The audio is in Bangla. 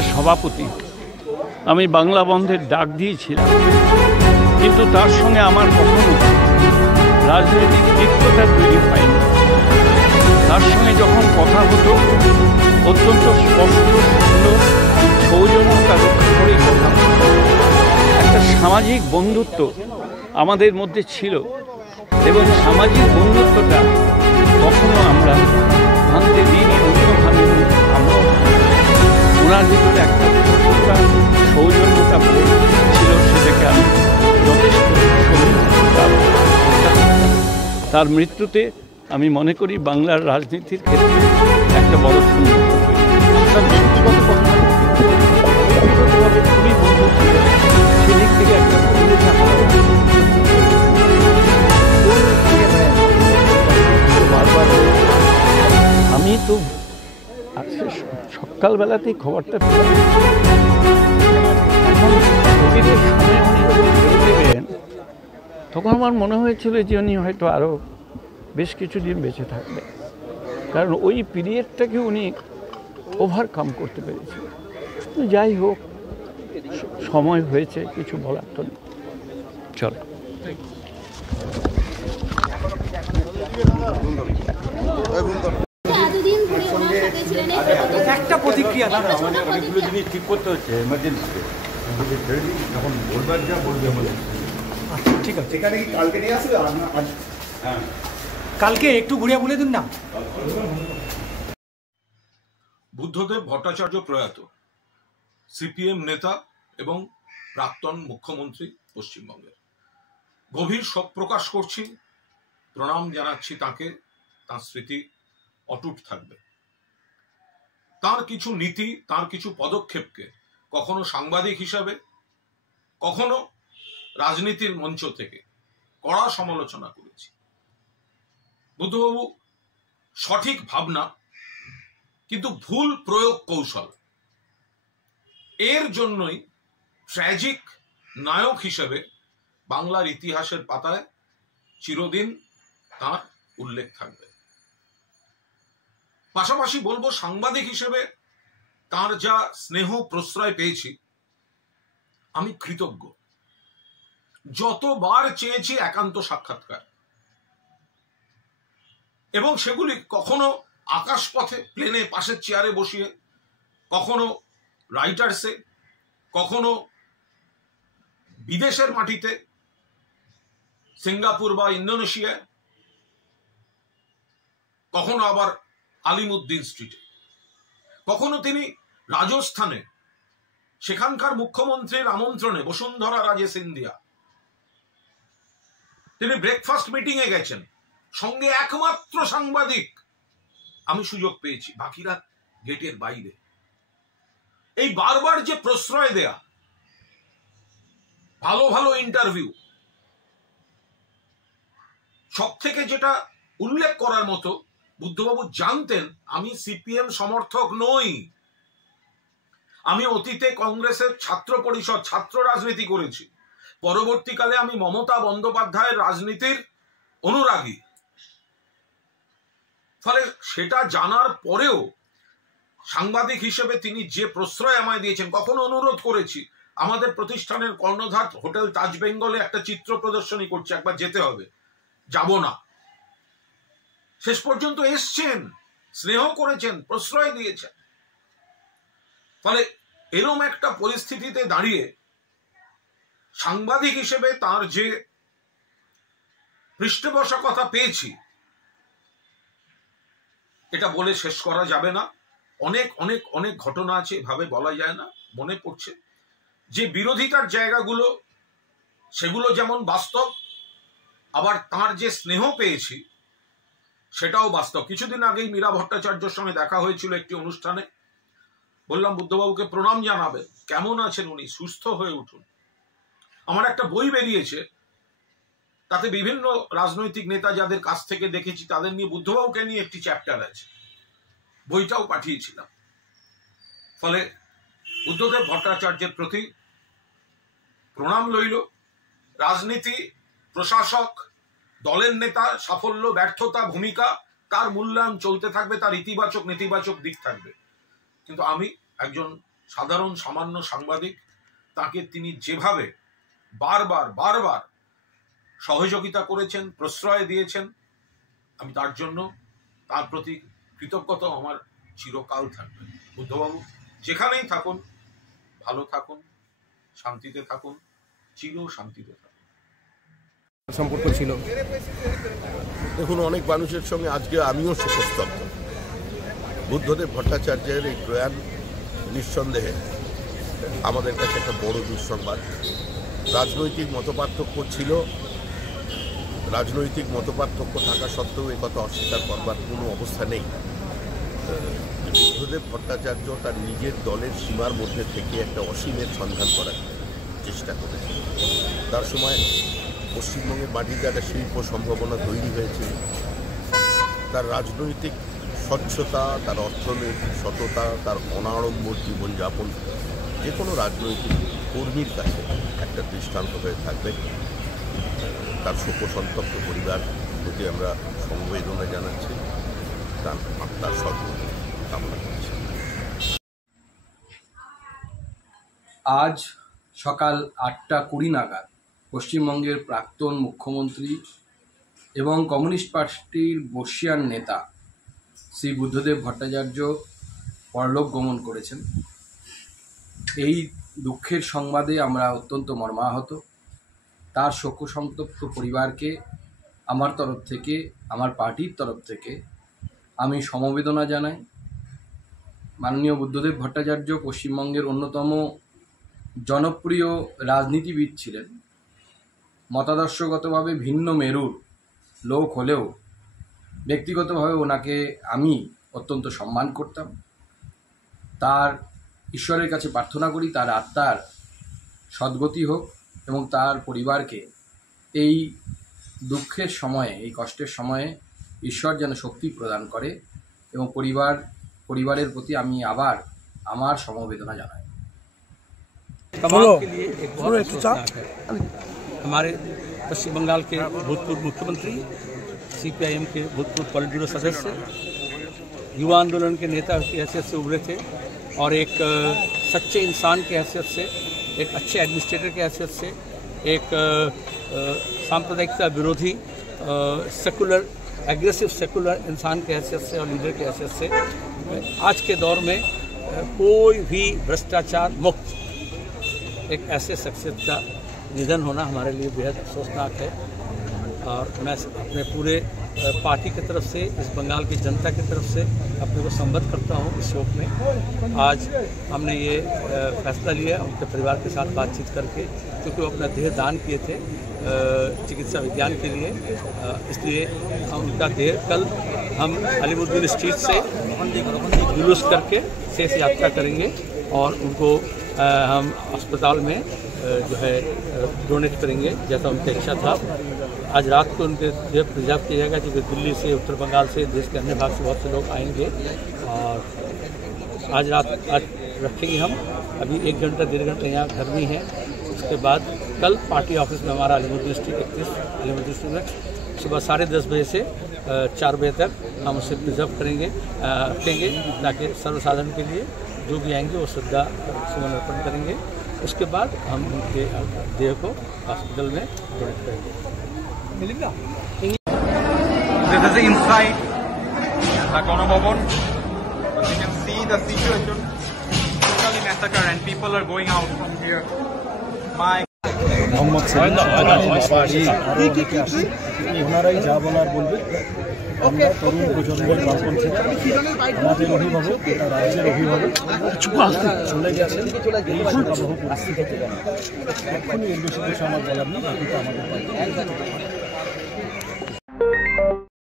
দলের সভাপতি। আমি বাংলা বন্ধের ডাক দিয়েছিলাম, কিন্তু তার সঙ্গে আমার কখনো রাজনৈতিক তিক্ততা তৈরি হয়নি। তার সঙ্গে যখন কথা হতো অত্যন্ত স্পষ্ট, সুন্দর, সৌজন্যতা রক্ষা করেই কথা হতো। একটা সামাজিক বন্ধুত্ব আমাদের মধ্যে ছিল এবং সামাজিক বন্ধুত্বটা কখনো আমরা ভাঙতে দিইনি, অন্য ভাঙিনি। আমরা ওনার ভিতরে একটা সৌজন্যতা ছিল, সেটাকে আমি যথেষ্ট তার মৃত্যুতে আমি মনে করি বাংলার রাজনীতির ক্ষেত্রে একটা বড় শূন্য। খুবই বন্ধু ছিল, সেদিক থেকে একটা আমি তো আজকে সকালবেলাতেই খবরটা পেলাম। এখন কোভিডের সময় উনি যখন ফেরত দেবেন, তখন আমার মনে হয়েছিল যে উনি হয়তো আরও বেশ কিছুদিন বেঁচে থাকবে, কারণ ওই পিরিয়ডটাকে উনি ওভারকাম করতে পেরেছিল। যাই হোক, সময় হয়েছে, কিছু বলার তো নেই। চল। একটা প্রতিক্রিয়া অনেকগুলো জিনিস ঠিক করতে হচ্ছে এমার্জেন্সিতে, যখন বলবার যা বলবে আমাদের। ঠিক আছে, সেখানে কি কালকে নিয়ে আসবে? হ্যাঁ, কালকে একটু ঘুরিয়ে বলে দিন না। বুদ্ধদেব ভট্টাচার্য প্রয়াত, সিপিএম নেতা এবং প্রাক্তন মুখ্যমন্ত্রী পশ্চিমবঙ্গের। গভীর শোক প্রকাশ করছি, প্রণাম জানাচ্ছি তাকে। তার স্মৃতি অটুট থাকবে। তার কিছু নীতি, তার কিছু পদক্ষেপকে কখনো সাংবাদিক হিসাবে, কখনো রাজনীতির মঞ্চ থেকে কড়া সমালোচনা করেছি। বুদ্ধবাবু সঠিক ভাবনা, কিন্তু ভুল প্রয়োগ কৌশল, এর জন্যই ট্র্যাজিক নায়ক হিসেবে বাংলার ইতিহাসের পাতায় চিরদিন তার উল্লেখ থাকবে। পাশাপাশি বলবো, সাংবাদিক হিসেবে তার যা স্নেহ প্রশ্রয় পেয়েছি, আমি কৃতজ্ঞ। যতবার চেয়েছি একান্ত সাক্ষাৎকার, এবং সেগুলি কখনো আকাশপথে প্লেনে পাশের চেয়ারে বসিয়ে, কখনো রাইটার্সে, কখনো বিদেশের মাটিতে, সিঙ্গাপুর বা ইন্দোনেশিয়ায়, কখনো আবার আলিমুদ্দিন স্ট্রিটে, কখনো তিনি রাজস্থানে সেখানকার মুখ্যমন্ত্রীর আমন্ত্রণে বসুন্ধরা রাজে সিন্ধিয়া তিনি ব্রেকফাস্ট মিটিং এ গেছেন, সঙ্গে একমাত্র সাংবাদিক আমি সুযোগ পেয়েছি, বাকিরা গেটের বাইরে। এই বারবার যে প্রশ্রয় দেয়া, ভালো ভালো ইন্টারভিউ, সব থেকে যেটা উল্লেখ করার মতো, বুদ্ধবাবু জানতেন আমি সিপিএম সমর্থক নই। আমি অতীতে কংগ্রেসের ছাত্র পরিষদ, ছাত্র রাজনীতি করেছি। পরবর্তীকালে আমি মমতা বন্দ্যোপাধ্যায়ের রাজনীতির অনুরাগী। ফলে সেটা জানার পরেও সাংবাদিক হিসেবে তিনি যে প্রশ্রয় আমায় দিয়েছেন, কখনো অনুরোধ করেছি, আমাদের প্রতিষ্ঠানের কর্ণধার হোটেল তাজ বেঙ্গলে একটা চিত্র প্রদর্শনী করছে, একবার যেতে হবে, যাব না। শেষ পর্যন্ত এসছেন, স্নেহ করেছেন, প্রশ্রয় দিয়েছেন। ফলে এরকম একটা পরিস্থিতিতে দাঁড়িয়ে সাংবাদিক হিসেবে তার যে পৃষ্ঠপোষকতা পেয়েছি, এটা বলে শেষ করা যাবে না। অনেক অনেক অনেক ঘটনা আছে, এভাবে বলা যায় না। মনে পড়ছে যে বিরোধিতার জায়গাগুলো, সেগুলো যেমন বাস্তব, আবার তার যে স্নেহ পেয়েছি সেটাও বাস্তব। কিছুদিন আগেই মীরা ভট্টাচার্যের সঙ্গে দেখা হয়েছিল একটি অনুষ্ঠানে। বললাম, বুদ্ধবাবুকে প্রণাম জানাবেন, কেমন আছেন উনি, সুস্থ হয়ে উঠুন। আমার একটা বই বেরিয়েছে, তাতে বিভিন্ন রাজনৈতিক নেতা যাদের কাছ থেকে দেখেছি তাদের নিয়ে, বুদ্ধবাবুকে নিয়ে একটি চ্যাপ্টার আছে, বইটাও পাঠিয়েছিলাম। ফলে বুদ্ধদেব ভট্টাচার্যের প্রতি প্রণাম রইল। রাজনীতি, প্রশাসক, দলের নেতা, সাফল্য, ব্যর্থতা, ভূমিকা, তার মূল্যায়ন চলতে থাকবে, তার ইতিবাচক নেতিবাচক দিক থাকবে। কিন্তু আমি একজন সাধারণ সামান্য সাংবাদিক, তাকে তিনি যেভাবে বারবার বারবার সহযোগিতা করেছেন, প্রশ্রয় দিয়েছেন, আমি তার জন্য তার প্রতি কৃতজ্ঞতা আমার চিরকাল থাকবে। বুদ্ধবাবু যেখানেই থাকুন, ভালো থাকুন, শান্তিতে থাকুন, চির শান্তিতে থাকুন। সম্পর্ক ছিল। দেখুন, অনেক মানুষের সঙ্গে আজকে আমিও শোকস্তব্ধ। বুদ্ধদেব ভট্টাচার্যের এই প্রয়াণ নিঃসন্দেহে আমাদের কাছে একটা বড় দুঃসংবাদ। রাজনৈতিক মতপার্থক্য ছিল, রাজনৈতিক মতপার্থক্য থাকা সত্ত্বেও এ কথা অস্বীকার করবার কোনো অবস্থা নেই। বুদ্ধদেব ভট্টাচার্য তার নিজের দলের সীমার মধ্যে থেকে একটা অসীমের সন্ধান করার চেষ্টা করেছে। তার সময় পশ্চিমবঙ্গের মাটিতে একটা শিল্প সম্ভাবনা তৈরি হয়েছে। তার রাজনৈতিক স্বচ্ছতা, তার অর্থনৈতিক সততা, তার অনাড়ম্বর জীবনযাপন যে কোনো রাজনৈতিক কর্মীর কাছে একটা দৃষ্টান্ত হয়ে থাকবে। তার শোকসন্তপ্ত পরিবার প্রতি আমরা সমবেদনা জানাচ্ছি, তার আত্মার সদ্গতি কামনা করছি। আজ সকাল 8:20 নাগাদ পশ্চিমবঙ্গের প্রাক্তন মুখ্যমন্ত্রী এবং কমিউনিস্ট পার্টির বর্ষীয়ান নেতা শ্রী বুদ্ধদেব ভট্টাচার্য পরলোক গমন করেছেন। এই দুঃখের সংবাদে আমরা অত্যন্ত মর্মাহত। তার শোকসন্তপ্ত পরিবারকে আমার তরফ থেকে, আমার পার্টির তরফ থেকে আমি সমবেদনা জানাই। মাননীয় বুদ্ধদেব ভট্টাচার্য পশ্চিমবঙ্গের অন্যতম জনপ্রিয় রাজনীতিবিদ ছিলেন। মতাদর্শগতভাবে ভিন্ন মেরুর লোক হলেও ব্যক্তিগতভাবে ওনাকে আমি অত্যন্ত সম্মান করতাম। তার ঈশ্বরের কাছে প্রার্থনা করি তার আত্মার সদ্গতি হোক এবং তার পরিবারকে এই দুঃখের সময়ে, এই কষ্টের সময়ে ঈশ্বর যেন শক্তি প্রদান করে এবং পরিবারের প্রতি আমি আবার আমার সমবেদনা জানাই। तमाम के लिए एक बहुत अफसोसनाक है। हमारे पश्चिम बंगाल के भूतपूर्व मुख्यमंत्री, CPIM के भूतपूर्व पॉलिट ब्यूरो सदस्य, युवा आंदोलन के नेता की हैसियत से उभरे थे और एक सच्चे इंसान की हैसियत से, एक अच्छे एडमिनिस्ट्रेटर की हैसियत से, एक सांप्रदायिकता विरोधी सेकुलर एग्रेसिव सेकुलर इंसान की हैसियत से और लीडर की हैसियत से आज के दौर में कोई भी भ्रष्टाचार मुक्त एक ऐसे शख्सियत का निधन होना हमारे लिए बेहद अफसोसनाक है। और मैं अपने पूरे पार्टी की तरफ से, इस बंगाल की जनता की तरफ से अपने को संबद्ध करता हूँ इस शोक में। आज हमने ये फैसला लिया उनके परिवार के साथ बातचीत करके, क्योंकि वो अपना देह दान किए थे चिकित्सा विज्ञान के लिए, इसलिए हम उनका देह कल हम अलीमुद्दीन स्ट्रीट से जुलूस करके शेष यात्रा करेंगे और उनको हम अस्पताल में जो है डोनेट करेंगे जैसा उनकी इच्छा था। आज रात को उनके देह प्रिजर्व किया जाएगा, क्योंकि दिल्ली से, उत्तर बंगाल से, देश के अन्य भाग से बहुत से लोग आएंगे और आज रात रखेंगे हम। अभी 1 घंटा 1.5 घंटा यहाँ घर में है। उसके बाद कल पार्टी ऑफिस में हमारा अलीमुद्दीन स्ट्रीट 31 अलीमुद्दीन स्ट्रीट में सुबह 10:30 बजे से 4 बजे तक हम उसे प्रिजर्व करेंगे, रखेंगे, ताकि सर्वसाधारण के लिए जो भी आएंगे वो श्रद्धा सुमन अर्पण करेंगे। उसके बाद हम उनके देह को हॉस्पिटल में डोनेट करेंगे। This is inside the Ganabhavan. You can see the situation totally massacre and people are going out from here. Mohammad Selim ওনারাই যা বলার বলবে। আমরা তরুণ প্রজন্মের বামপন্থী, আমাদের অভিভাবক, এটা রাজ্যের অভিভাবক চলে গেছেন এই শোকাবহ পরিস্থিতিতে। এখনই এর বেশি কিছু আমার বলার নেই, বাকিটা আমাদের